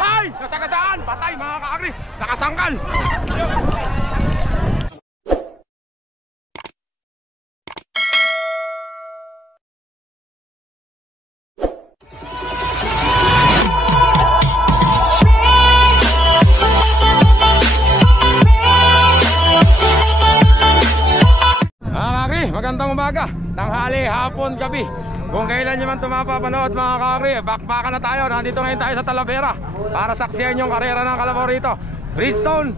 Ay! Nasagasaan! Patay mga kaagri! Nakasangkal! Magandang umaga, tanghali, hapon, gabi. Kung kailan nyo man tumapapanood mga kakri, bakbakan na tayo. Nandito ngayon tayo sa Talavera para saksiyan yung karera ng kalabaw rito. Bridgestone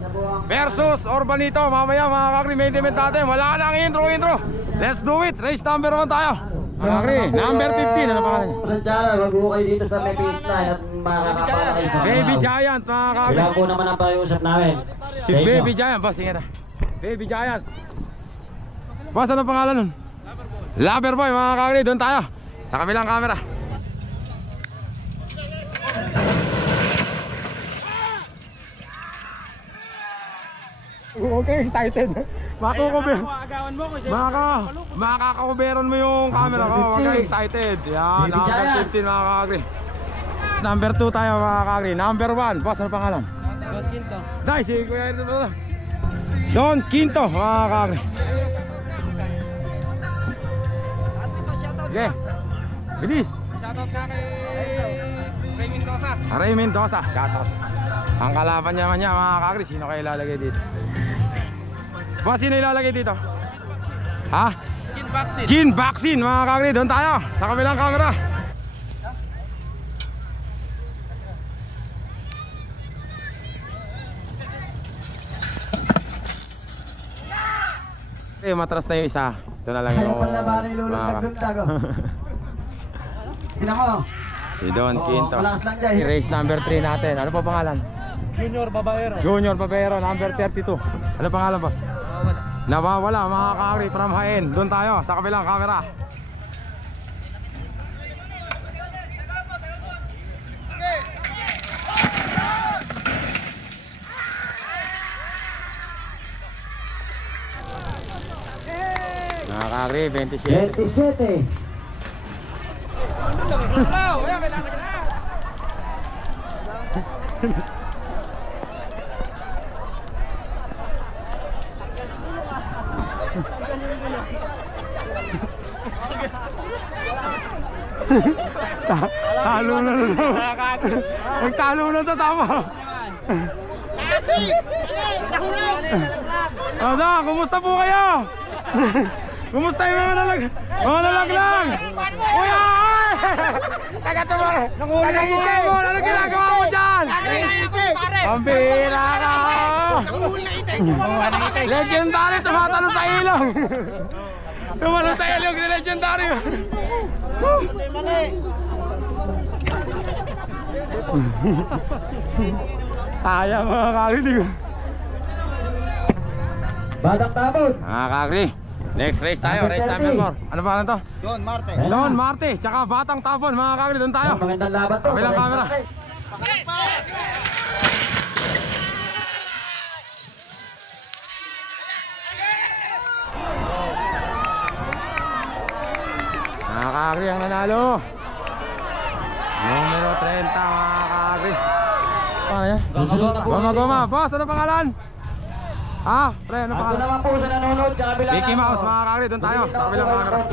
versus Urbanito. Mamaya mga kakri, main event natin. Wala lang intro. Let's do it, race number 1 tayo. Mga kakri, number 15, ano pangalan niya? Sa channel, wag mo kayo dito sa may baseline at makakapala kayo sa Baby Giant mga kakri. Kailangan po naman ang pag-iusap namin. Si Baby Giant, boss, sige na. Baby Giant. Boss, ano pangalan nun? Loverboy mga kakri, doon tayo sa kabilang camera. Okay, excited. Makakakuberan mo yung camera ko. Okay, excited. Yan, number 15 mga kakri. Number 2 tayo mga kakri. Number 1, boss, ano pangalan? Don Quinto. Dahil si Kuya Don Quinto mga kakri. Okay, bilis. Shoutout nga kay Ray Mendoza. Ray Mendoza, shoutout. Ang kalaban naman niya mga kakri, sino kayo ilalagay dito? Boss, sino ilalagay dito? Ha? Gin Vaccine. Gin Vaccine mga kakri, doon tayo sa kabilang camera. Matras na yung isa. Ito na lang yung si Don Quinto. Race number 3 natin. Ano pa pangalan? Junior Babaero. Junior Babaero, number 32. Ano pangalan, boss? Nawawala mga kakri from Hain. Doon tayo sa kabilang camera. Mga kakri, 27. Talo na nagtalo na sa tama. Ada, kumusta po kayo? Kumusta yung mga nalaglag? Uy, ay! Taga-tumar! Taga-ngiti! Ano ginagawa mo dyan? Pambira ka! Legendary, tumatalo sa ilong! Tumalo sa ilong ni Legendary! Sayang mga kakri. Batang tabot! Mga kakri, next race tayo, race number 4. Ano pa rin to? Don Marte. Don Marte, tsaka Batang Tabon. Mga kakri, doon tayo. Magandang laban to. Kabilang camera. Mga kakri, ang nanalo numero 30 mga kakri. Paano yan? Goma. Boss, ano pangalan? Ha? Pre, ano pangalan? Ako naman po sa nanonood sa kabilang Mickey Mouse mga kakri, doon tayo sa kabilang camera.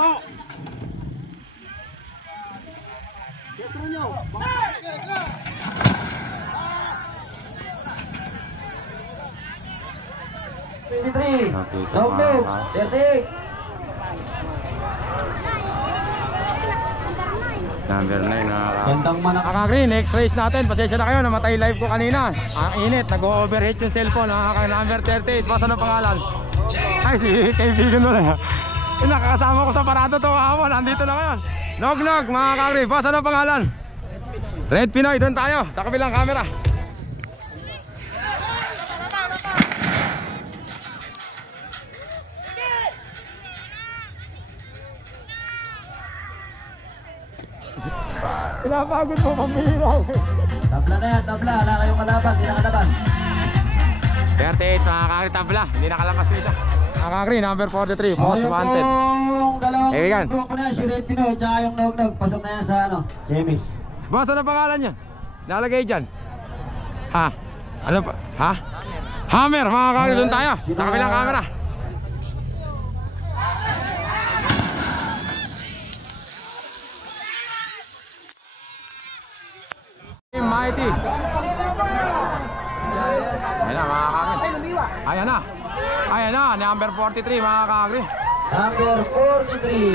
Oh! Getro nyo! 23. No. 30. Number 9 na Gandang manak. kakagri, next race natin. Pasensya na kayo, namatay live ko kanina. Ang init, nag-overheat yung cellphone. Number 38, basta na pangalan. Ay, si kaibigan mo na. Nakakasama ko sa parado to kahapon. Nandito na ngayon. Nog, mga kakagri, basta na pangalan. Red Pinoy, doon tayo sa kabilang camera. Pinapagod mo, pambihira. Tabla na yan, tabla. Wala kayong kalaban, hindi nakalabas. 38, mga kakagri, tabla. Hindi nakalabas yung isa. Mga kakri, number 43, most wanted. Kaibigan. Grupo na yan, si Red Pinoy, tsaka yung Nog-Nog. Pasok na yan sa ano, Chemis. Boss, ano pangalan niya? Nalagay dyan. Ha? Ano pa? Ha? Hammer, mga kakri, doon tayo. Sa kabilang camera. Mighty. Ayan na mga kakri. Ayan na. Ayan na, number 43 mga kakri. Number 43,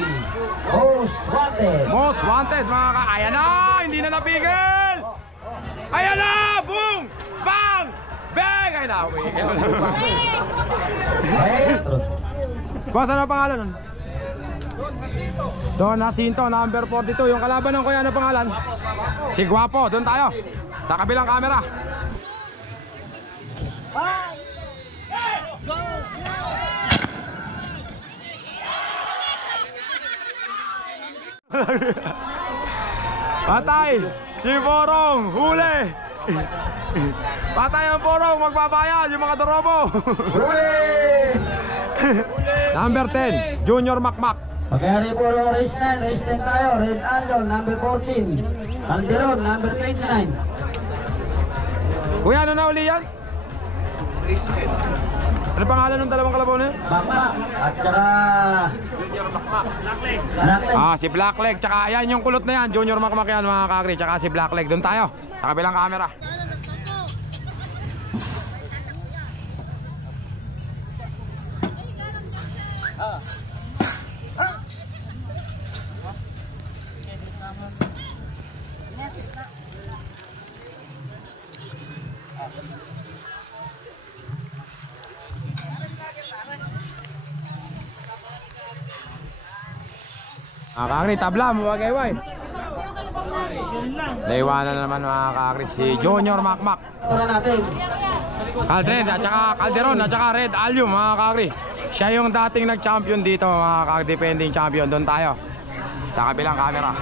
Most Wanted. Most wanted mga kakri. Ayan na, hindi na napigil. Ayan na, boom, bang, bang. Ayan na, boss, ano pangalan nun? Don Jacinto, number 42. Yung kalaban ng kuya, ano pangalan? Si Guapo, doon tayo. Sa kabilang camera. Patay! Si Borong, huli! Patay ang Borong, magbabayad yung mga dorobo! Number 10, Junior Makmak. Pagkari po race 9, race 10 tayo. Red Angel, number 14. Calderon, number 29. Kuya, ano na uli yan? Ano pangalan ng dalawang kalabaw na yun? Makmak at saka Blackleg. Ah, si Blackleg. Tsaka ayan yung kulot na yan. Junior Makmak yan mga kakri. Tsaka si Blackleg. Doon tayo. Sa kabilang camera. Kakri, tabla, mawagayway. Naiwanan naman mga kakri si Junior Makmak. Calderon at saka Calderon at saka Red Alium mga kakri. Siya yung dating nag-champion dito mga kakri, defending champion. Doon tayo sa kabilang camera.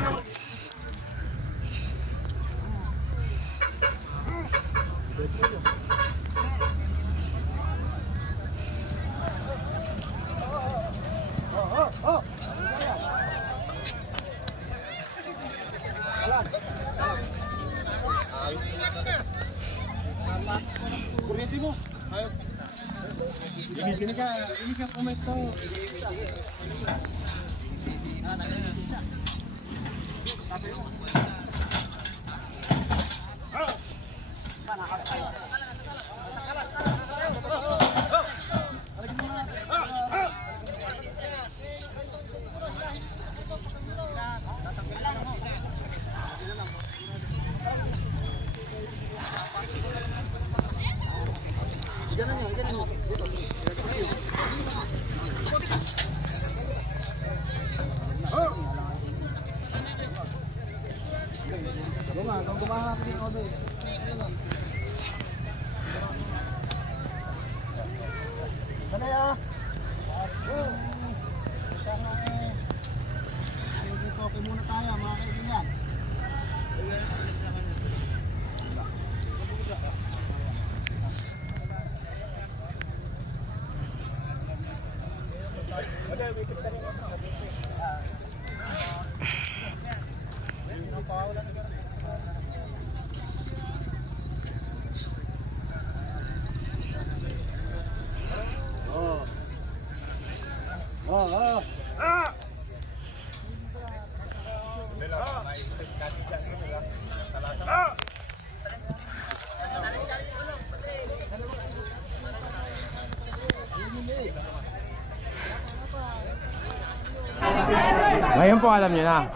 Ngayon po alam niyo na.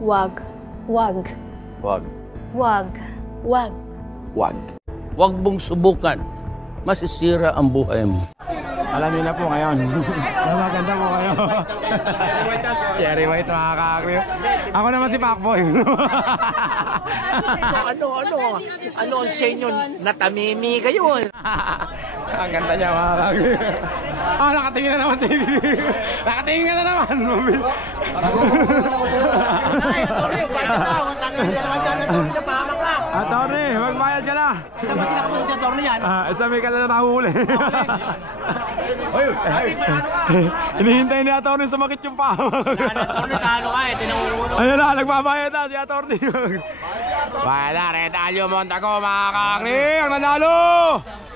Wag. Wag. Wag. Wag. Wag. Wag. Huwag mong subukan. Masisira ang buhay mo. Alam niyo na po ngayon. Maganda po kayo. Cherry White mga kakri. Ako naman si Pacboy. Ano ang senyo? Natamimi kayo. Ang ganda niya mga kakri. Ah, nakatingin na naman. Nakatingin ka na naman. Ay, ito rin. Bakit ito? Ang tangin ka naman dyan. Ito rin na pahamak. Attorney, magbayad ka na. Saan ba sila kapag si attorney yan? Sabi ka na nahuli. Hinihintay ni attorney sumakit yung paa. Attorney, talo ka eh. Tinangulo. Ayun na, nagbabayad na si attorney. Bayad na, Redalio Montago, mga kakri. Ang nanalo!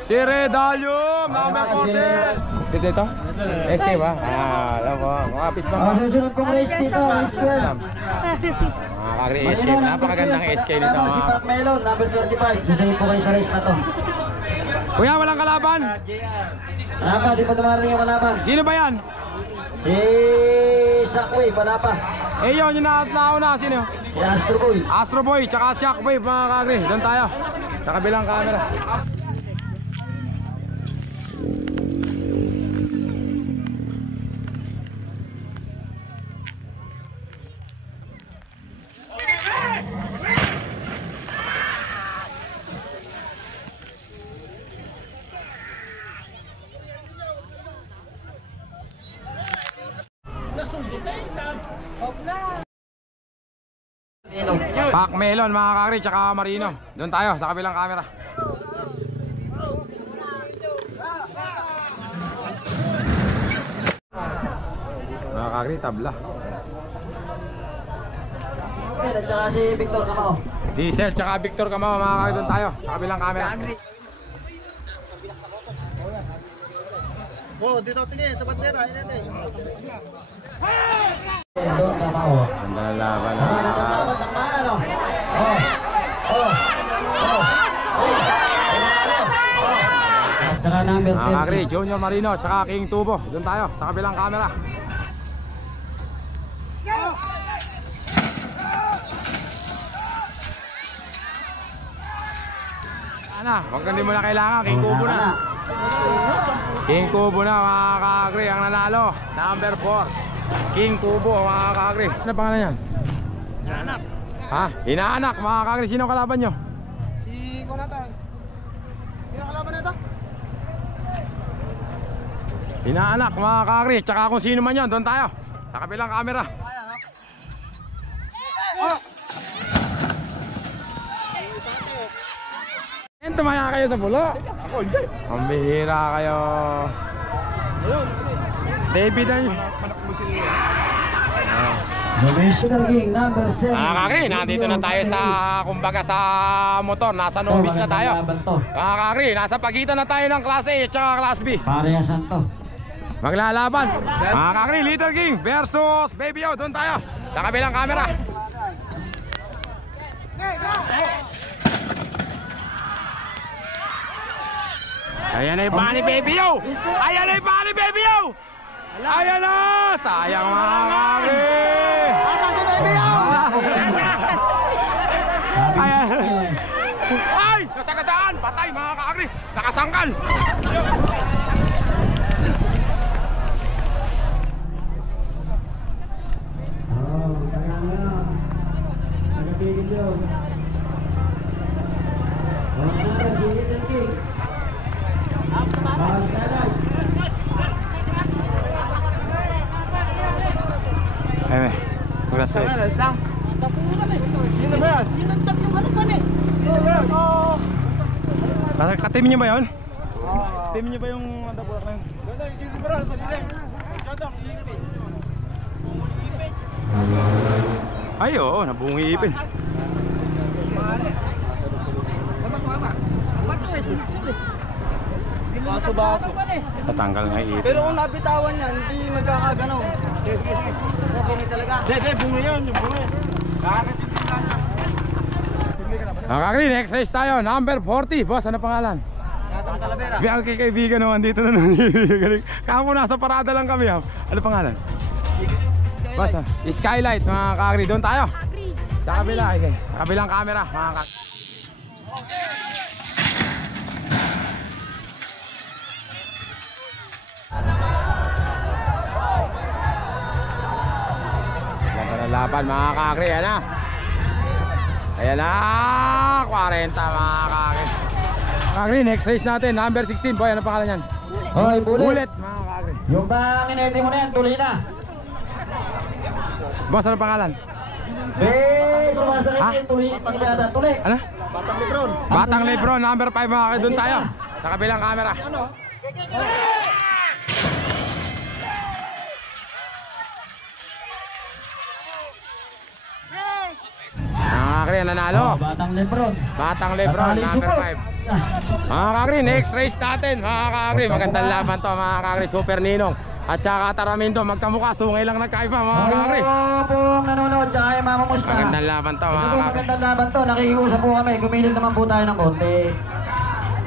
Si Redalio, number 14. Dito? ST ba? Alam ko. Mga pispan ba? Susunod kong race dito, race 12. Mga kakri, SK. Napakagandang SK nito. Si Pat Melon, number 35. Susunod po kayo sa race na to. Kuya, walang kalaban? Wala pa, di pa dumarating yung wala pa. Sino ba yan? Si Shockwave, wala pa. Eh yun, yung nauna. Sino? Si Astro Boy. Astro Boy, tsaka Shockwave, mga kakri. Doon tayo. Sa kabilang camera. Pac Melon, mga kakri, tsaka Marino. Doon tayo, sa kabilang camera. Mga kakri, tabla. At saka si Victor Camao. Diesel, tsaka Victor Camao, mga kakri, doon tayo, sa kabilang camera. Oh, dito tingin sa bandera, yun natin. Victor Camao. Ganda na laban. Tsaka number 10. Mga kakri, Junior Marino, tsaka King Tubo. Doon tayo, sa kabilang camera. Huwag hindi mo na kailangan, King Kubo na. King Kubo na, mga kakri, ang nanalo. Number 4, King Kubo, mga kakri. Ano pangalan yan? Inaanak. Ha? Inaanak, mga kakri. Sino kalaban nyo? Si Konatan. Sino kalaban na ito? Inaanak, mga kakri. Tsaka kung sino man yan, doon tayo, sa kabilang camera. Tumaya kayo sa pulo. Ako hindi. Ang bihira kayo. David ang Domestic King, number 7. mga kakri, nandito na tayo sa, kumbaga sa motor. Nasa novice na tayo. Mga kakri, nasa pagitan na tayo ng class A at saka class B. Parehasan to. Maglalaban. Mga kakri, Little King versus Baby O. Doon tayo, sa kabilang camera. Ayan na yung bani Baby O! Ayan na yung bani Baby O! Ayan na! Sayang, mga kakri! Asa si Baby O! Ayan! Ay! Nasagasaan! Patay, mga kakri! Nakasangkal! Nagapigil yun. Si Little King. Ayan, congrats sa'yo. Sino ba yan? Yun ang tatlong harapan eh. Ka-team niyo ba yun? Team niyo ba yung Andapulak na yun? Ay, oo, nabungi ipin. Baso-baso. Tatanggal nga ipin. Pero kung nabitawan yan, hindi magkakaganaw. Sa bungi talaga. Hindi, bungi yan. Yung bungi. Kakri, next race tayo. Number 40. Boss, ano pangalan? Nasang Talavera. Ang kaibigan naman dito na naman. Kapo nasa parada lang kami. Ano pangalan? Boss, Skylight, mga kakri. Doon tayo. Sa kabila. Okay. Sa kabilang camera, mga kakri. Laban, mga kakri, ayan na. Ayan na, 40 mga kakri. Kakri, next race natin, number 16. Boy, ano pangalan yan? Hoy, Bullet, mga kakri. Yung bang inete mo na yan, tuloy na. Boss, ano pangalan? Sumasakit Ha? kayo, tuloy. Tuloy. Ano? Batang Lebron. Batang Lebron, number 5 mga kakri. Doon tayo. Sa kabilang camera. Mga kakri, nanalo. Batang Lebron. Batang Lebron, Natali number support. 5. Mga kakri, next race natin. Mga kakri, magandang laban to mga kakri. Super Ninong at saka Taramindo, magkamukha, sungay lang nagkaiba mga kakri. Pong nanonood, tsaka yung Mama Musta. Magandang laban to mga Ito po, kakri. magandang laban to. Nakikiusap po kami. Gumilit naman po tayo ng konti.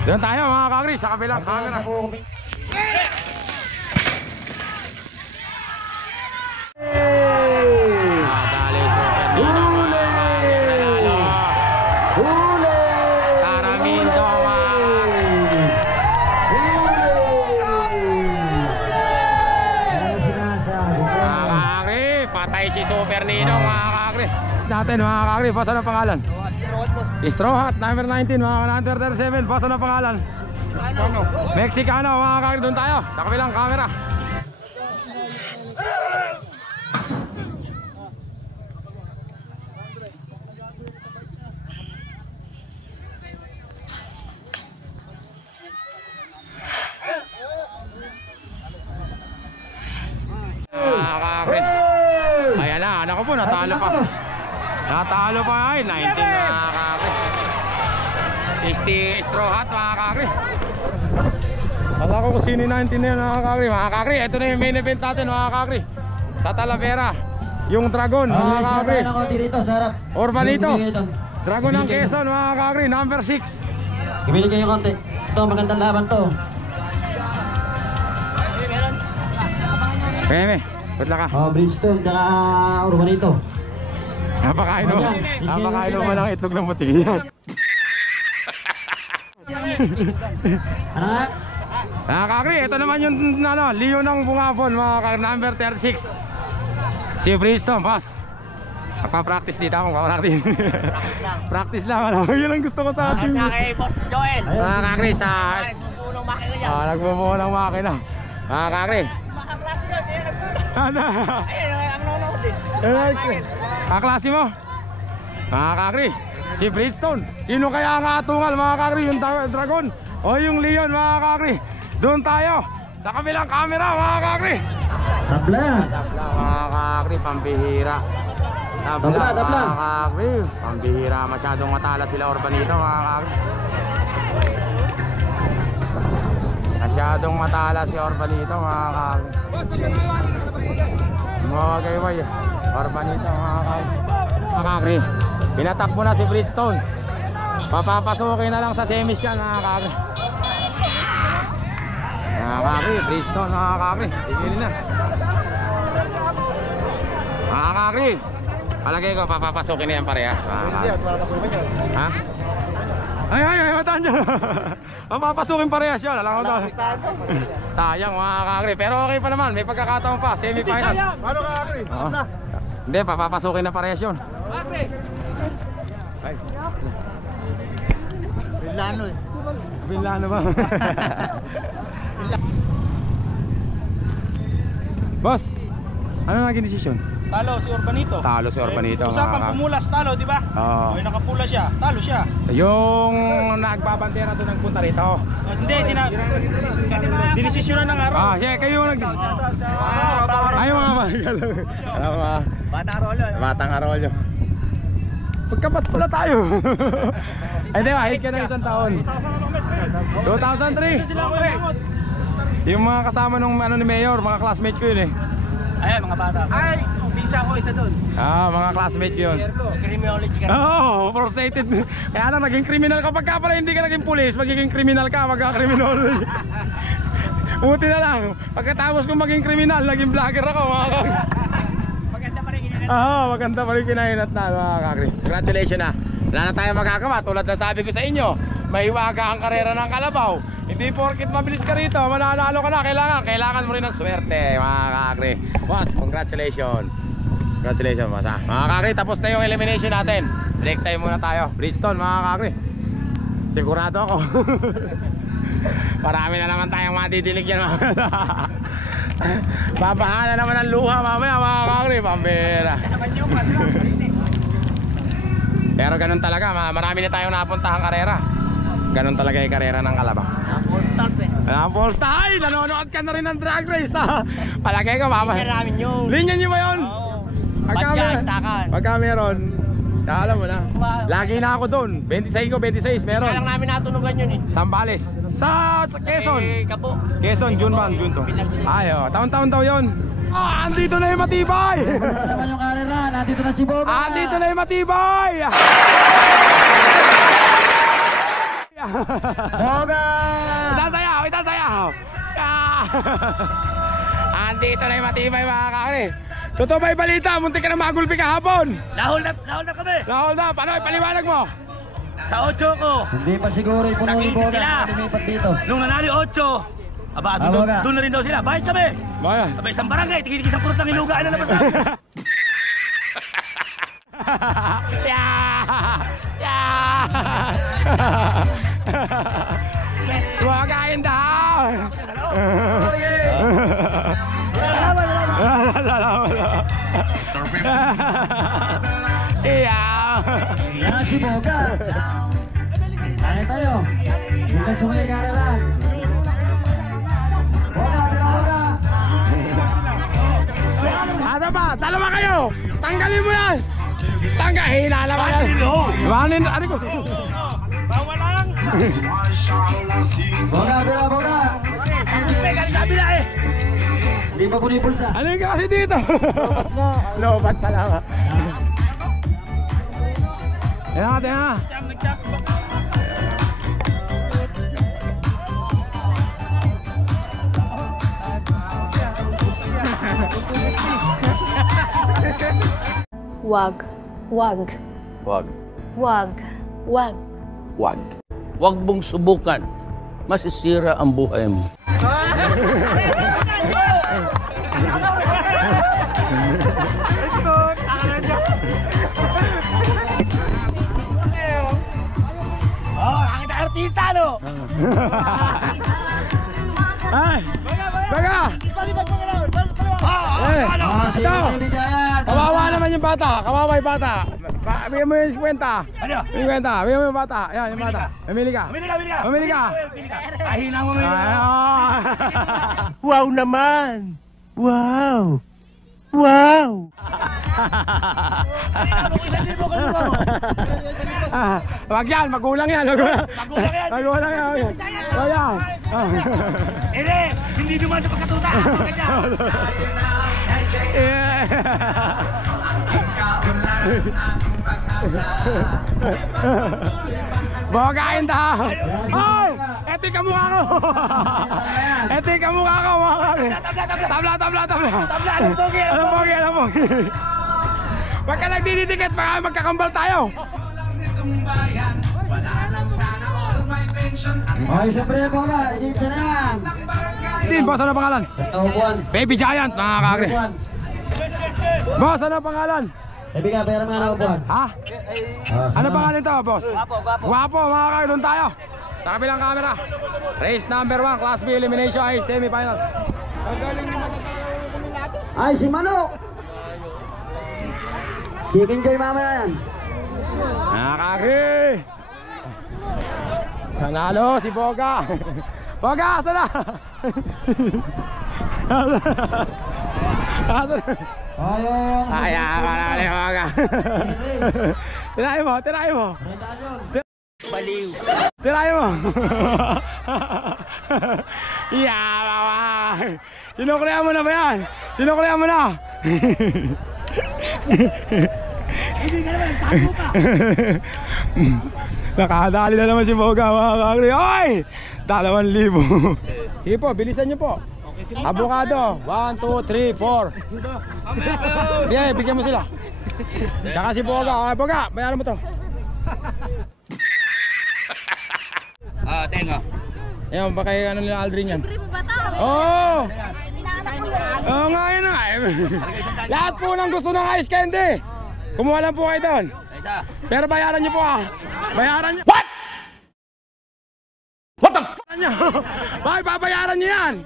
Doon tayo mga kakri, sa kabilang camera. Dali, Super Ninong mga kakri, nanalo. Huli! Taramindo mga kakri. Mga kakri, patay si Super Ninong mga kakri. Natin mga kakri, boss ano pangalan? Straw Hat, number 19 mga under 37, boss ano pangalan? Mexicano mga kakri, doon tayo sa kabilang camera. Mga kakri, ayan na, anak ko po, natalo pa. Natalo pa ay 19 mga kakri. Tasty Straw Hat mga kakri. Alam ko kung sino yung 19 na yan mga kakri. Mga kakri, ito na yung main event natin mga kakri. Sa Talavera, yung Dragon mga kakri. Dito sa harap. Orbanito, Bibili kayo doon. Dragon ng Quezon mga kakri, number 6. Bibili kayo konti. Ito, magandang laban to. Peme, good luck ka. Oh, Bridgestone, tsaka Urbanito. Napakain mo. Napakain mo lang itlog ng muti yan. Ano nga? Mga kakri, ito naman yung ano, Leo ng Bungabon mga kakri, number 36. Si Bridgestone, boss. Magpa-practice dito akong pa-practice. Practice lang, ano. Yun ang gusto ko sa atin. Kay Boss Joel. Mga kakri, sa... Nagpupulong makina niya. nagbubuo ng makina. Mga kakri. Makaklase doon. Ano? Ayun, ang nanonood din. Kaklase mo? Mga kakri, si Bridgestone. Sino kaya ang atungal mga kakri? Yung Dragon o yung Leon mga kakri? Doon tayo sa kabilang camera mga kakri. Tabla. Mga kakri, pambihira. Tabla Tabla. mga kakri, pambihira. Masyadong matala sila Orbanito mga kakri. Masyadong matala si Orbanito mga kakri. Mga gayway Orbanito mga kakri. Pinatakbo na si Bridgestone. Papapasukin na lang sa semis yan mga kakri. Mga kakri, Bridgestone mga kakri. Tigilin na mga kakri. Palagay ko papapasukin na yan parehas mga kakri. Ha? Ay, mataan dyan. Papapasukin parehas yun. Alam ko to. Sayang mga kakri. Pero okay pa naman, may pagkakataon pa. Semi-finals. Paano ka, Akri? Hindi, papapasukin na parehas yun. Ay. Bilano eh. Bilano ba? Boss, ano naging desisyon? Talo si Urbanito. Talo si Urbanito. Usapang pumulas, talo, di ba? Oo. May nakapula siya, talo siya. Yung nagbabantera doon nagpunta rito. Hindi, dinesisyonan ng araw. Siya, kayo nag... Ay, mga magalaw. Alam mo, Batang Arolo. Batang Arolyo. Pagkabats pala tayo. Ay, di ba, hit ka ng isang taon. 2003. Yung mga kasama nung ano ni Mayor, mga classmate ko yun eh. Ayan, mga bata. Ay, bisa ko isa doon. Mga classmate ko yun. Criminology ka. Oo, frustrated. Kaya na naging criminal kapag ka pala hindi ka naging pulis, magiging criminal ka, magka-criminology. Buti na lang, pagkatapos kong maging criminal, naging vlogger ako mga kakri. Maganda pa rin kinakita. Oo, maganda pa rin kinahinat na mga kakri. Congratulations na. Wala na tayo magagawa, tulad na sabi ko sa inyo, mahiwaga ang karera ng kalabaw. Hindi porkit mabilis ka rito, mananalo ka na, kailangan mo rin ng swerte mga kakri. Boss, congratulations. Congratulations boss ha. Mga kakri, tapos na yung elimination natin. Break time muna tayo. Bridgestone mga kakri. Sigurado ako. Marami na naman tayong matidilig yan mga babahan na naman ang luha mamaya mga kakri. Pambera. Pero ganun talaga, marami na tayong napuntahang karera. Ganun talaga yung karera ng Kalabaw. Full start eh. Full start! Ay, nanonood ka na rin ng drag race ha. Palagay ka mama. Linya namin yun. Linya nyo ba yun? Oo. Pagka Badya, stakan. Pagka meron, alam mo na. Lagi na ako doon. 26 meron. Kaya lang namin natunugan yun eh. Sambales. Sa Quezon. Kapo. Quezon, June 1, June 2. Ay, oh, taon-taon daw yun. Ah, andito na yung matibay! Naman yung karera, nandito na si Boga. Andito na yung matibay! Boga! Isasayaw! Isasayaw! Ah! Andito na yung matibay mga kakri. Totoo ba yung balita? Muntik ka na magulpi kahapon. Nahol na kami. Hold up! Ano? Ipaliwanag mo! Sa 8 ko. Hindi pa siguro yung puno ni 15 Boga sila. na lumipat dito. Nung nanalo 8. Aba, Boga. doon na rin daw sila. Bakit kami? Bayan. Sabay isang barangay, tigil-tigil isang kurot lang ilugaan na labas. Kumakain daw! Yan si Boga. Tayo. Hindi ka sumay karera. Boga, Boga. Ano ba? Dalawa kayo! Tanggalin mo yan! Hina naman yan! Banin, ano ko? Bawalang! Boga, Boga. Pegal sabi na eh! Hindi pa punipulsa. Ano yung kasi dito? Lobat pala ba? Yan na. Wag. Wag. Wag. Wag. Wag. Wag. Wag mong subukan. Masisira ang buhay mo. Ang artista no? Ay! Baga! Sige, Ito! Bigyan. Kawawa naman yung bata! Kawawa yung bata! Bigyan mo yung 50! Ano? Yung 50! Bigyan mo yung bata! Yan, yung bata! Mamili ka! Mamili ka! Ahina mo Wow naman! Wow! Wow! Wag yan! Magulang yan! Magulang yan! Ayan! Hindi naman sa pagkatuta! Bogain daw! Ay! Eto yung kamukha ko! Eto yung kamukha ko mga kami! Tabla! Anong pogi? Alam mo! Pagka nagdidikit baka magkakambal tayo! Okay, siyempre Boga. Hindi siya na yan. Tin, boss, ano pangalan? Upuan. Baby Giant, mga kakri! Upuan. Boss, ano pangalan? Bigyan, pera mga na upuan. Ha? Ano pangalan ito, boss? Guwapo, mga kakri, doon tayo! Sa kabilang camera. Race number 1, Class B Elimination ay semifinals. Ay, si Mano. Chicken joy mamaya yan. Nakaki! Nanalo si Boga! Boga, asa na? Asa na? Ay, marami Boga! Tirahin mo! Baliw! Tirahin mo! Mama! Sinuklihan mo na ba yan? Sinuklihan mo na! Hindi ka naman, tago ka! Nakadali na naman si Boga, mga kakri. Oy! 2,000. Sige po, bilisan nyo po. Avocado. 1, 2, 3, 4. Yeah, bigyan mo sila. Tsaka si Boga. Okay, Boga, bayaran mo to. Tenga. Ayan, baka ano nila Aldrin yan. Oo! Oo nga, yun nga. Lahat po ng gusto ng ice candy. Kumuha lang po kayo doon. Pero bayaran nyo po Bayaran nyo. What? What the f*** nyo? Bakit babayaran nyo yan?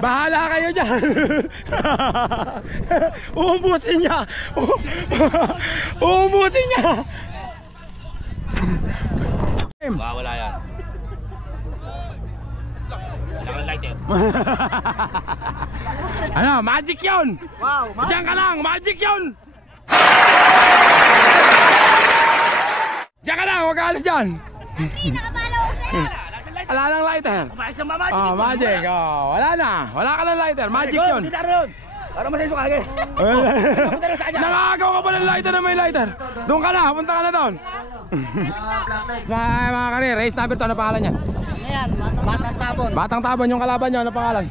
Bahala kayo dyan. Uubusin niya. Uubusin niya. Wala yan. Wala kang lighter. Ano, magic yun! Wow, Diyan ka lang, magic yun! Diyan ka lang, huwag ka alis dyan! Wala nang lighter. Oh, magic. Oh, wala na. Wala ka ng lighter. Magic yun. Para masayso ka agad. Nakagaw ka pa ng lighter na may lighter. Doon ka na. Punta ka na doon. Mga kani, race number to. Ano pangalan niya? Ayan, Batang Tabon. Batang Tabon yung kalaban niyo. Ano pangalan?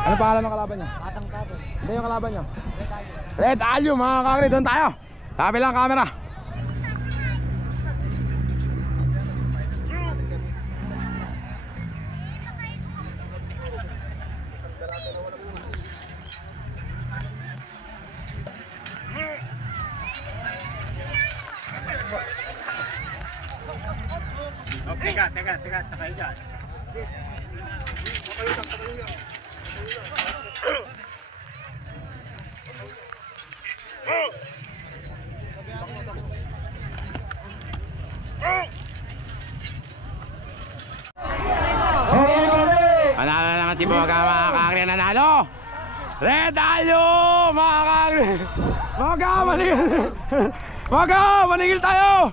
Ano pangalan ng kalaban niya? Batang Tabon. Hindi yung kalaban niyo. Red Allium, mga kani. Doon tayo. Sabi lang camera. Teka, sakay dyan. Panalo na naman si Boga, mga kakri, nanalo. Red Allium, mga kakri. Boga, maningil. Boga, maningil tayo.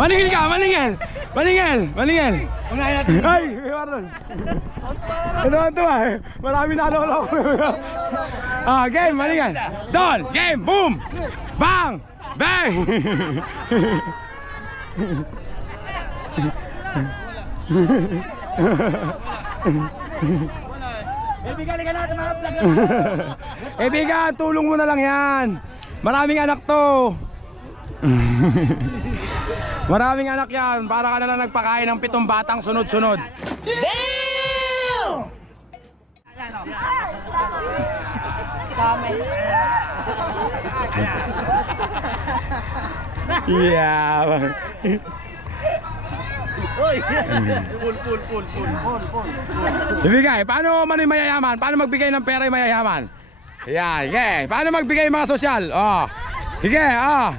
Maningil ka, maningil. Maningil, maningil. Ay, pardon. Ito ang tuwa eh. Marami nalolok. Game, maningil. Don, game, boom. Bang, bang. Ibigan, tulong mo na lang yan. Maraming anak to. Maraming anak yan. Para ka na lang nagpakain ng 7 batang sunod-sunod. Damn! Yeah. Ibigay, paano man yung mayayaman? Paano magbigay ng pera yung mayayaman? Yan, sige. Paano magbigay yung mga sosyal? Oh. Sige, oh.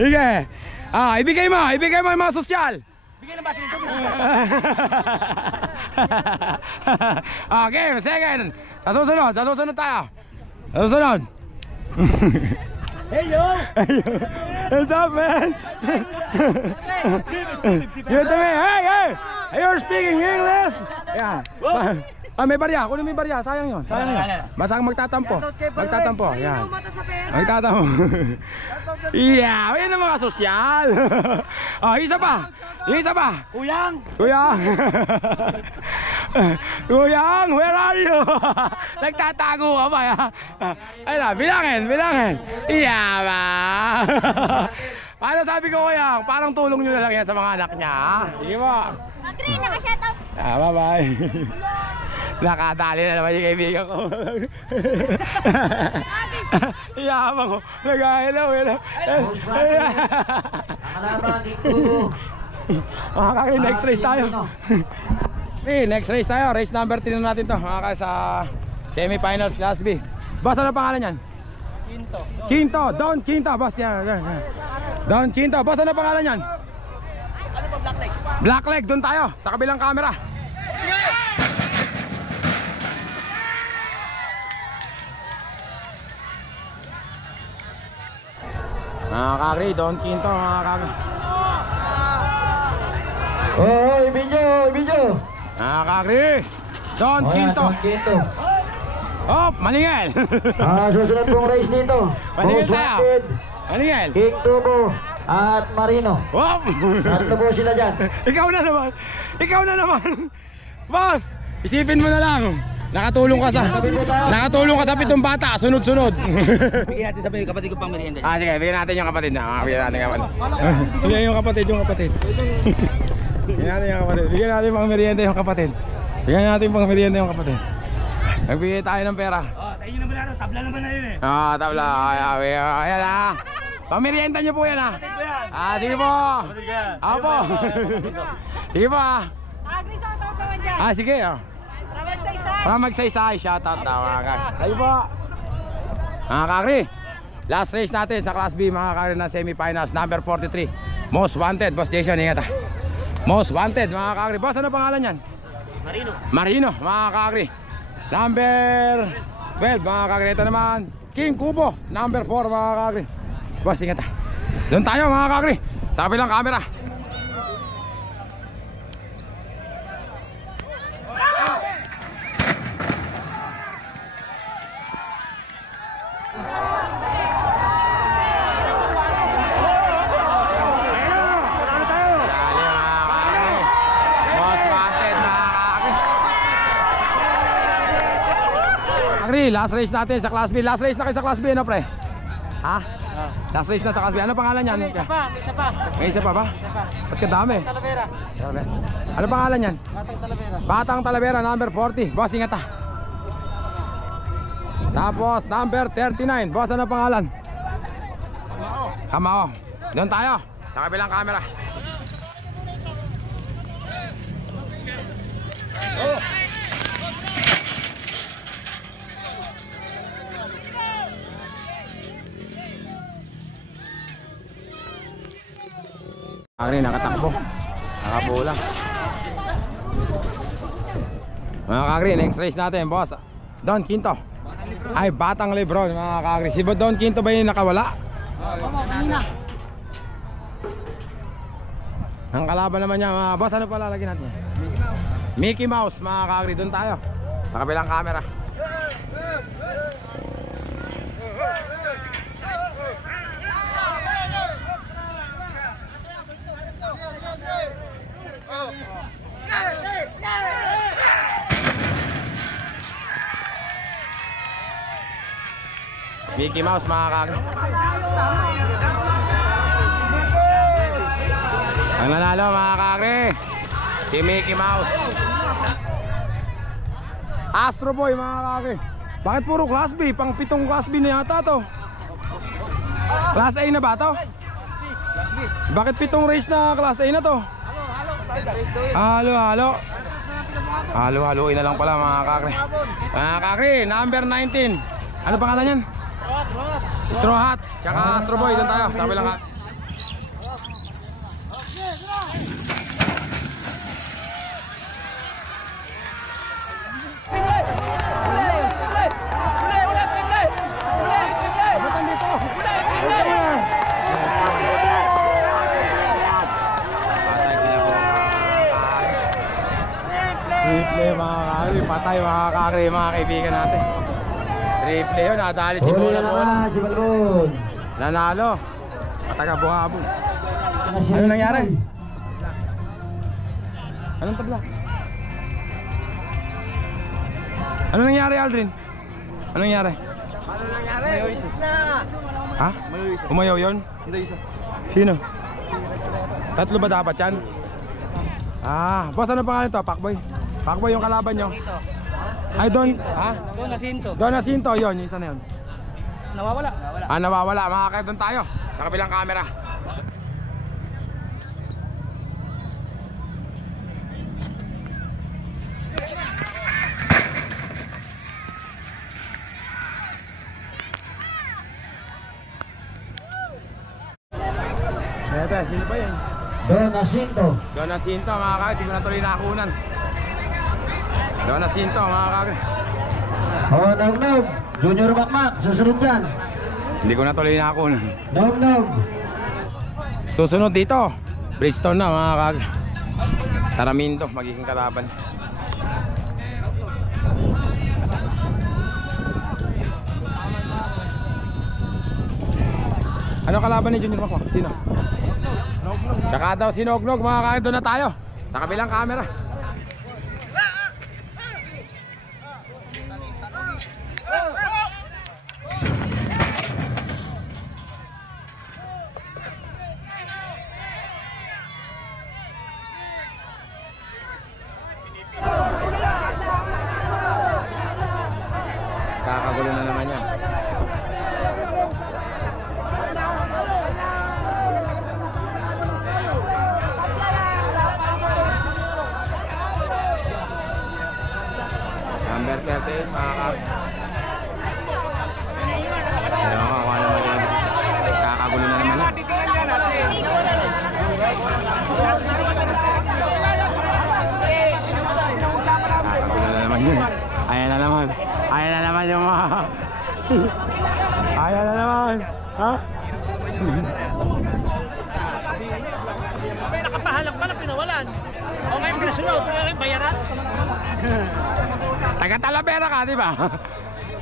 Sige. Ah, ibigay mo yung mga sosyal. Bigay ng baso nito. Okay, second. Sa susunod tayo. Sa susunod. Hey yo! What's up, man? You to me, hey! You're speaking English? Yeah. May barya, kunin mo yung barya, sayang yun. Masang magtatampo. Yan. Magtatampo. Yeah, yan ang mga sosyal. Isa pa. Kuyang, where are you? Nagtatago ka ba? Ayun, bilangin. Iya ba? Paano sabi ko Kuyang? Parang tulong nyo na lang yan sa mga anak niya. Sige po. Magri, naka-shoutout. Bye-bye. Nakadali na naman yung kaibigan ko. Iyabang ko. Nag-hello. Mga kaki, next race tayo. Next race tayo. Race number 3 na natin to. Mga kaki, sa semi-finals class B. Boss, ano pangalan yan? Quinto. Don Quinto. Boss, yan. Don Quinto. Boss, ano pangalan yan? Ano po, Black Leg? Black Leg. Doon tayo. Sa kabilang camera. Mga kakri, Don Quinto, mga kakri. Video. Mga kakri, Don Quinto. Hop, maningil. Susunod pong race dito. Maningil Most tayo. Wanted, Maningil. King Tubo, at Marino. Hop. Tatlo po sila dyan. Ikaw na naman. Boss, isipin mo na lang. Nakatulong ka sa 7 bata, sunod-sunod. Bigyan natin sa kapatid ko pang merienda. Sige, bigyan natin yung kapatid na. Bigyan natin yung kapatid. Bigyan natin pang merienda yung kapatid. Nagbigay tayo ng pera. Sa inyo naman ano, tabla naman na yun eh. Tabla. Ayan ha. Pamerienda nyo po yan ha. Sige po. Apo. Sige po ha. Agri, shoutout naman dyan. Sige ha. Para magsaysay, shoutout daw mga kakri. Kayo po. Mga kakri, Last race natin sa Class B mga kakri na semifinals. Number 43, Most Wanted. Boss Jason, ingat ha. Most Wanted mga kakri. Boss, ano pangalan yan? Marino mga kakri. Number 12 mga kakri. Ito naman King Kubo, number 4 mga kakri. Boss, ingat ha. Doon tayo mga kakri sa kabilang camera. Last race natin sa Class B. Last race na kayo sa Class B, ano pre? Ha? Last race na sa Class B. Ano pangalan yan? May isa pa. May isa pa ba? Ba't kadami? Talavera. Ano pangalan yan? Batang Talavera. Batang Talavera, number 40. Boss, ingat ha. Tapos number 39. Boss, ano pangalan? Kamao. Doon tayo sa kabilang camera. Kakri, nakatakbo. Nakabulang. Mga kakri, next race natin, boss. Don Quinto. Ay, Batang Lebron, mga kakri. Si Don Quinto ba yung nakawala? Ang kalaban naman niya, mga boss, ano pa lalagyan natin? Mickey Mouse, mga kakri. Doon tayo sa kabilang camera. Mickey Mouse mga kakri. Ang nanalo mga kakri, si Mickey Mouse. Astro Boy mga kakri. Bakit puro Class B? Pang 7 Class B na yata to. Class A na ba to? Bakit 7 race na Class A na to? Halo. Halo-haloin na lang pala mga kakri. Mga kakri, number 19. Ano pangalan yan? Straw Hat, tsaka Astro Boy. Doon tayo, sabi lang ha. Replay mga kakri, patay mga kakri, mga kaibigan natin. Replay yun, nadali si Bola Bola. Si Balbon. Nanalo. Taga-buhabog. Ano nangyari? Anong tabla? Ano nangyari, Aldrin? Ano nangyari? Mayaw isa. Ha? Umayaw yun? Hindi isa. Sino? Tatlo ba dapat yan? Boss, ano pangalan ito? Pacboy? Pacboy yung kalaban nyo? Ay, Don, ha? Don Jacinto. Don Jacinto, yun, yung isa na yun. Nawawala. Nawawala, makakaya doon tayo sa kabilang camera. Ito, sino ba yun? Don Jacinto. Don Jacinto, mga kakri, hindi ko na tuloy nakakunan. Don Jacinto, mga kakri. Nognog. Junior Makmak, susunod dyan. Hindi ko na tuloy nakakunan. Nognog. Susunod dito, Bridgestone na mga kakri. Taramindo, magiging kalaban. Ano kalaban ni Junior Makmak? Sino? Tsaka daw si Nognog, mga kakri, doon na tayo sa kabilang camera. Kakagulo na naman yan. Number 38, mga kakri. Ayun, kakuha naman yan. Ayan na naman. Ayan na naman yung mga... Ayan na naman. Ha? May nakapahalang pa na pinawalan. O ngayon pinasunod, ngayon bayaran. Taga Talavera ka, di ba?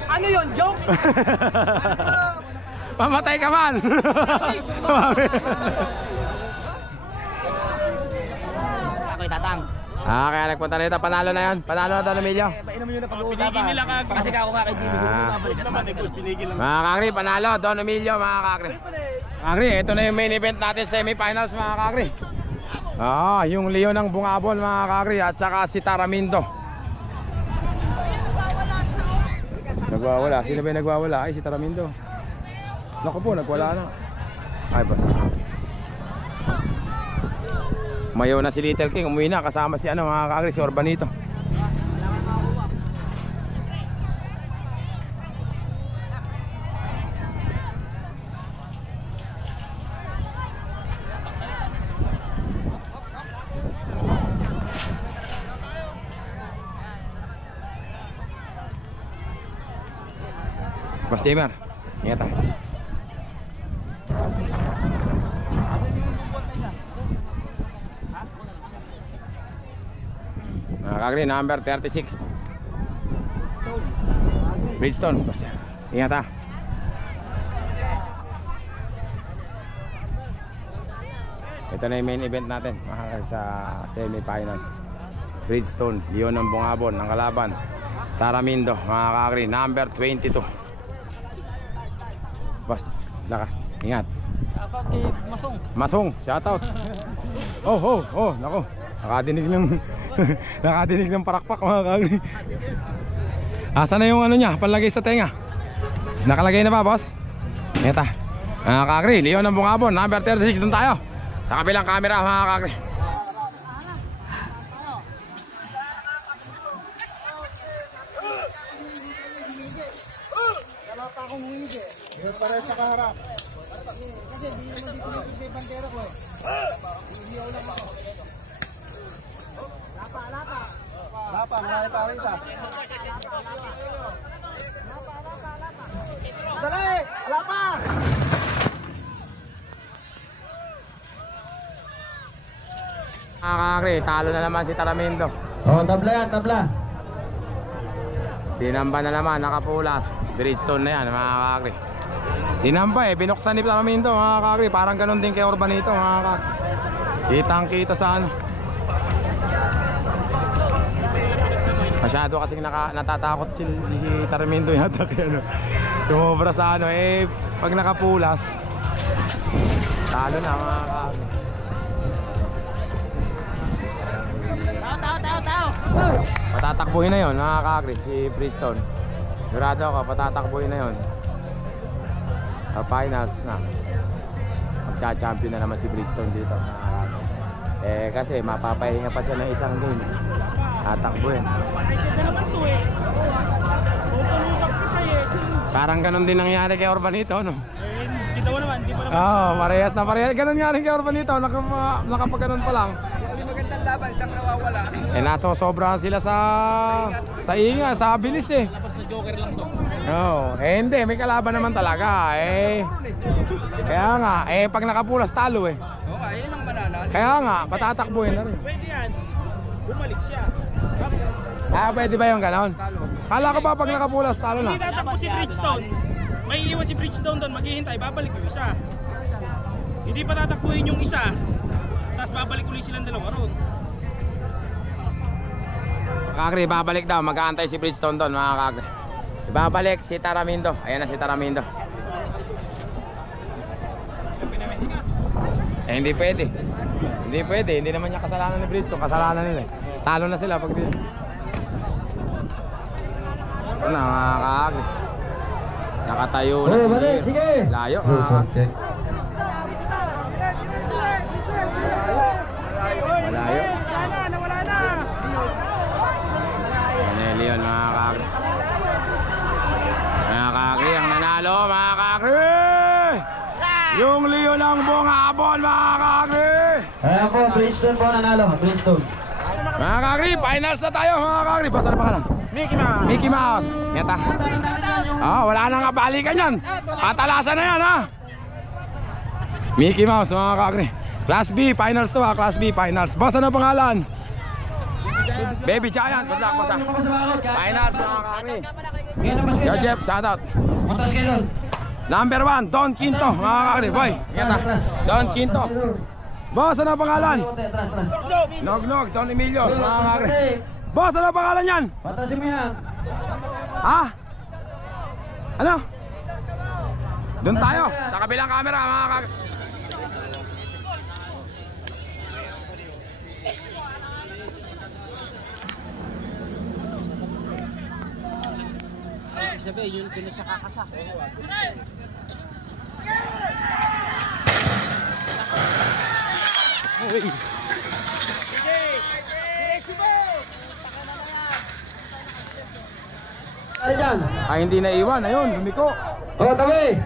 Ano yun, joke? Mamatay ka man. Ako'y tatang. Kaya nagpunta rito. Panalo na yun. Panalo na Don Emilio. Painom yun na pag-uusapan. Pinigil nila kag. Kasi ako nga kay Jimmy. Mga kakri, panalo. Don Emilio, mga kakri. Kakri, ito na yung main event natin semifinals, mga kakri. Yung Leon ng Bungabon, mga kakri. At saka si Taramindo. Nagwawala. Sino ba yung nagwawala? Ay, si Taramindo. Naku po, nagwala na. Ay ba? Mayaw na si Little King. Umuwi na kasama si mga kakri, si Orbanito. Mas Jamer, ingat ah. Mga kakri, number 36 Bridgestone. Ingat ah. Ito na yung main event natin, mga kakri, sa semi-finals. Bridgestone, Leon ng Bungabon, ang kalaban Taramindo, mga kakri, number 22. Bas, naka, ingat. Shoutout kay Masong. Masong, shoutout. Oh, nako. Nakadinig ng nakadinig ng parakpak, mga kakri. Asa na yung niya, panlagay sa tenga? Nakalagay na ba, boss? Eta. Mga kakri, Leon ng Bungabon, number 36, doon tayo. Sa kabilang camera, mga kakri. Para sa kaharap. Kasi hindi naman dito yung bandera ko eh. Hihiyaw lang ako. Lapa, mga pa rin sa. Dali! Lapa! Mga kakri, talo na naman si Taramindo. Tabla yan, tabla. Dinamba na naman, nakapulas. Bridgestone na yan, mga kakri. Dinamba binuksan ni Taramindo, mga kakri. Parang ganun din kay Orbanito, mga kakri. Kitang kita sa masyado kasing natatakot si Taramindo yata kaya sumobra sa pag nakapulas talo na, mga kakri. Tao! Patatakbuhin na yon, mga kakri, si Bridgestone. Sigurado ako, patatakbuhin na yon. Sa finals na magka-champion na naman si Bridgestone dito, mga kakri. Kasi mapapahinga pa siya ng isang game. Tatakbuhin. Parang ganun din nangyari kay Orbanito, no? Kita mo naman, di mo naman. Parehas na parehas. Ganun nga rin kay Orbanito, nakapagganon pa lang. Magandang laban, siyang nawawala. Nasosobrahan sila sa inga, sa bilis Tapos na joker lang to. Hindi, may kalaban naman talaga Kaya nga, pag nakapulas talo Ayun ang mananan. Kaya nga, patatakbuhin na rin. Pwede yan. Bumalik siya. Pwede ba yung ganon? Kala ko ba pag nakapulas talo na? Hindi tatakbo si Bridgestone. May iwan si Bridgestone doon, maghihintay, babalik yung isa. Hindi pa tatakbuhin yung isa. Tapos babalik ulit silang dalawa roon. Kakri, babalik daw, mag-aantay si Bridgestone doon, mga kakri. Ibabalik si Taramindo. Ayan na si Taramindo. Hindi pwede. Hindi pwede, hindi naman niya kasalanan ni Bridgestone, kasalanan nila Talo na sila pag dito. Ito na, mga kakri. Nakatayo na si balik, sige. Layo, malayo. Nawala na. Leon, mga kakri. Mga kakri, ang nanalo, mga kakri. Yung Leon ng Bungabon, mga kakri. Ayan po, Bridgestone po nanalo, Bridgestone. Mga kakri, finals na tayo, mga kakri. Basta na pangalan. Mickey Mouse. Yata. Wala nang kabalikan yan. Patalasan na yan ha. Mickey Mouse mga kakri. Class B finals to ha. Class B finals. Boss, ano pangalan? Baby Giant. Good luck, boss ha. Finals mga kakri. Yo Jeff, shout out. Number 1, Don Quinto mga kakri. Boy, yata. Don Quinto. Boss, ano pangalan? Nog, Don Emilio mga kakri. Boss, ano pangalan yan? Patasin mo yan. Ha? Ano? Doon tayo, sa kabilang camera mga kakri. Sabi, yun pinasakakasa. Ano dyan? Hindi na iwan, ayun, lumiko. Tabi!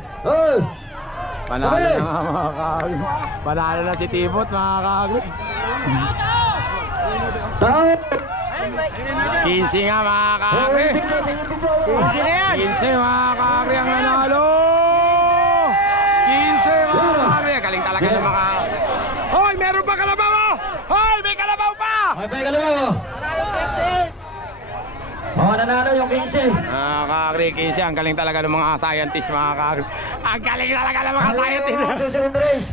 Panalo na mga kakri. Panalo na si Tibot mga kakri. Tao! 15 nga mga kakri. 15 mga kakri ang nanalo. 15 mga kakri. Galing talaga ng mga... Hoy, meron pa kalabaw oh! Hoy, may kalabaw pa! May kalabaw! Nanalo yung 15. Mga kakri, 15. Ang galing talaga ng mga scientist mga kakri. Ang galing talaga ng mga scientist. Susunod race.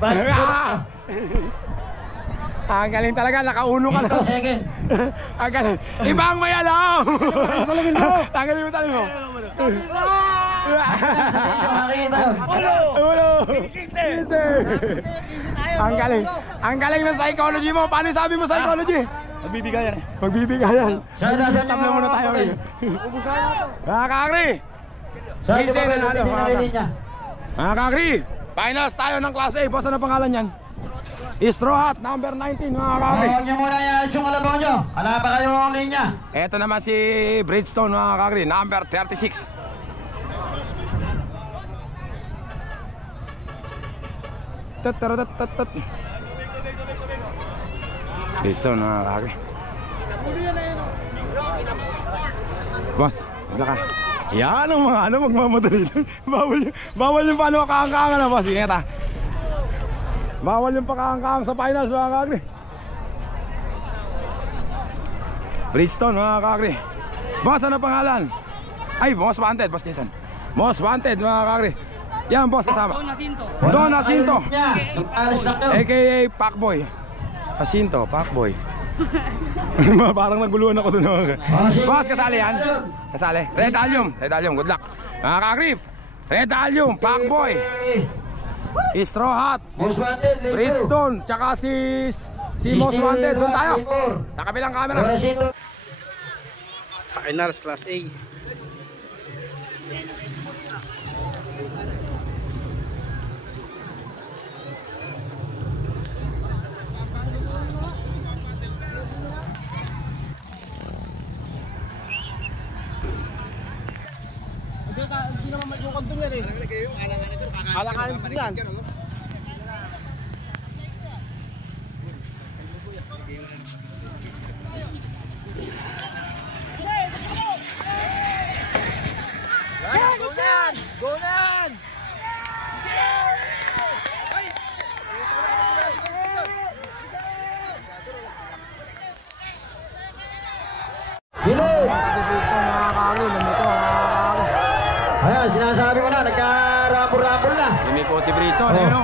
Ang galing talaga, nakauno ka na. Second. Ang galing. Ibang may alam. Tanggalin mo, tanggalin mo. Ulo. Ang galing. Ang galing ng psychology mo. Paano sabi mo psychology? Magbibigayan. Magbibigayan. Saan Tabla muna tayo ngayon. Mga kakri. Saan Easy na nalo, mga pinarili niya? Mga kakri, finals tayo ng Class A. Boss, ano pangalan yan? Straw Hat, number 19 mga kakri. Huwag niyo muna yan yung kalabaw nyo. Wala pa kayo ang linya. Ito naman si Bridgestone mga kakri, number 36. Bridgestone mga kakri. Boss, wala ka. Yan ang mga magmamadali. Bawal yung paano kakangkangan na boss. Sige ta. Bawal yung pakangkang sa finals mga kakri. Bridgestone mga kakri. Boss, ano pangalan? Ay, Most Wanted, Boss Jason. Most Wanted mga kakri. Yan boss, kasama Don Jacinto aka Pacboy. Jacinto, Pacboy. Parang naguluhan ako dun. Boss, kasali yan? Kasali. Red Allium, good luck. Mga kakri, Red Allium, Pacboy, Straw Hat, Bridgestone, tsaka si Most Wanted. Doon tayo sa kabilang camera. Finals Class A. Hindi naman yung kondom yan eh. Alanganin po yan. Go nan! Ayan, sinasabi ko na, nagka-rambol-rambol na. Lumiko si Bridgestone, ayun o.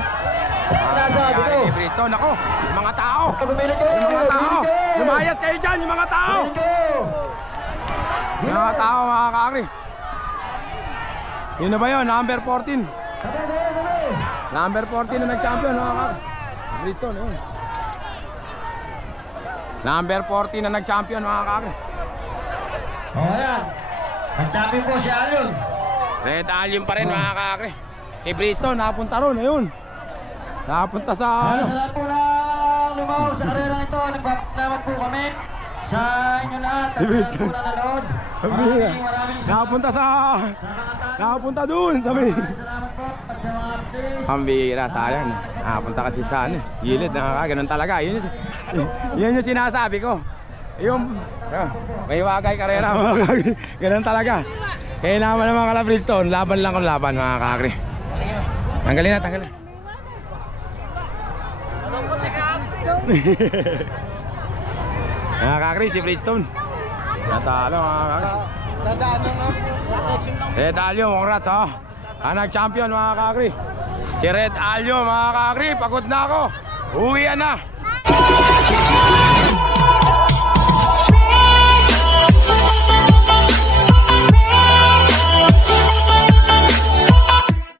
Sinasabi ko. Si Bridgestone, ako, yung mga tao. Gumilit ko! Yung mga tao. Lumayas kayo dyan, yung mga tao. Yung mga tao, mga kakri. Yun na ba yun? Number 14. Number 14 na nag-champion, mga kakri. Bridgestone, yun. Number 14 na nag-champion, mga kakri. O, ayan. Nag-champion po si Alon. Red Allium pa rin mga kakri. Si Bridgestone napunta ron, ayun. Napunta sa Sa lahat po na lumaw sa karera ito, nagpapalamat po kami sa inyo lahat at sa lahat po na nanood. Maraming Napunta dun sa may salamat po at sa mga artist. Pambira, sayang. Napunta kasi sa ano, gilid, ganun talaga. Yun yung sinasabi ko. Yung may wagay karera mga kakri. Ganun talaga. Kailangan ng mga Bridgestone, laban lang kung laban mga kakri. Tanggalin na, tanggalin. Mga kakri, si Bridgestone natalo mga kakri. Dadaan lang ang section lang. Red Alyo, congrats oh. Nag-champion mga kakri. Si Red Alyo mga kakri, pagod na ako. Uwian na.